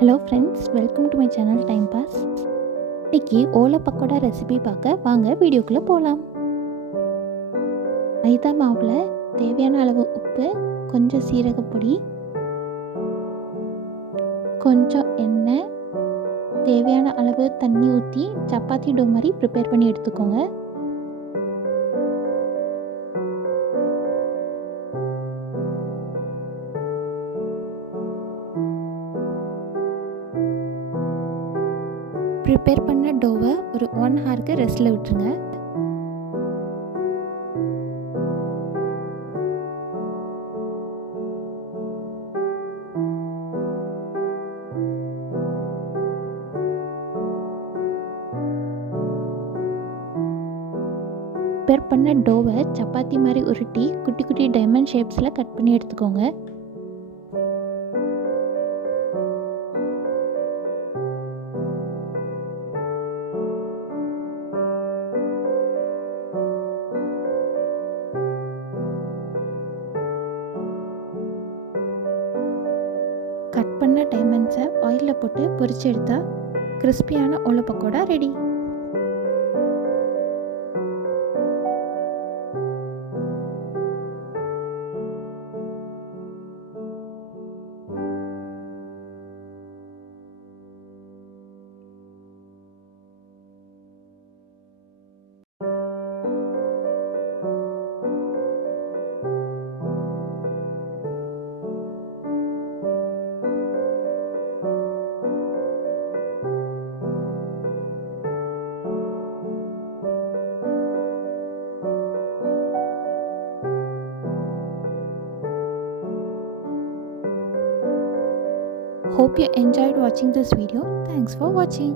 Hello friends, welcome to my channel time pass. இன்னைக்கு ஓலை பக்கோடா ரெசிபி பார்க்க வாங்க வீடியோக்குள்ளே போகலாம். மைதா மாவில் தேவையான அளவு உப்பு, கொஞ்சம் சீரகப்பொடி, கொஞ்சம் எண்ணெய், தேவையான அளவு தண்ணி ஊற்றி சப்பாத்தி டோ மாதிரி ப்ரிப்பேர் பண்ணி எடுத்துக்கோங்க. ப்ரிப்பேர் பண்ண டோவை ஒரு 1 ஹவருக்கு ரெஸ்ட்டில் விட்டுருங்க. ப்ரிப்பேர் பண்ண டோவை சப்பாத்தி மாதிரி உருட்டி குட்டி குட்டி டைமண்ட் ஷேப்ஸில் கட் பண்ணி எடுத்துக்கோங்க. கட் பண்ண டைமண்ட்ஸை ஆயிலில் போட்டு பொரிச்சு எடுத்தா கிறிஸ்பியான ஓலை pakoda ready. Hope you enjoyed watching this video. Thanks for watching.